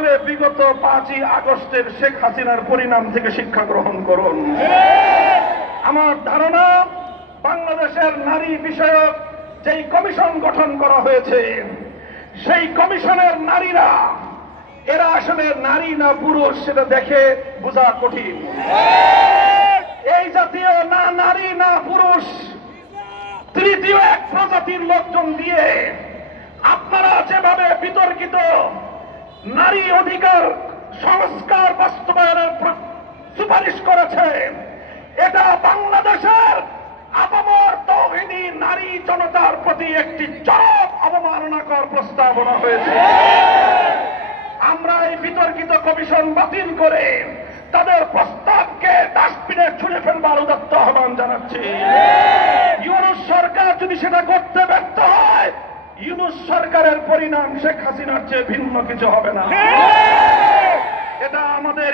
তাহলে বিগত 5ই আগস্টের শেখ হাসিনার পরিণাম থেকে শিক্ষা গ্রহণ করুন। আমার ধারণা বাংলাদেশের নারী বিষয়ক যেই কমিশন গঠন করা হয়েছে সেই কমিশনের নারীরা এরা আসলে নারী না পুরুষ সেটা দেখে বোঝা কঠিন। এই জাতীয় না নারী না পুরুষ তৃতীয় এক প্রজাতির লোকজন দিয়ে আপনারা যেভাবে বিতর্কিত নারী অধিকার সংস্কার বাস্তবায়নের সুপারিশ করেছেন, এটা বাংলাদেশের আপামর তৌহিদি নারী জনতার প্রতি একটি চরম অবমাননাকর প্রস্তাবনা হয়েছে। আমরা এই বিতর্কিত কমিশন বাতিল করে তাদের প্রস্তাবকে ডাস্টবিনে ছুঁড়ে ফেলবার উদাত্ত আহ্বান জানাচ্ছি। ইউনূস সরকার যদি সেটা করতে ব্যর্থ হয়, ইউনূস সরকারের পরিণাম শেখ হাসিনার চেয়ে ভিন্ন কিছু হবে না। এটা আমাদের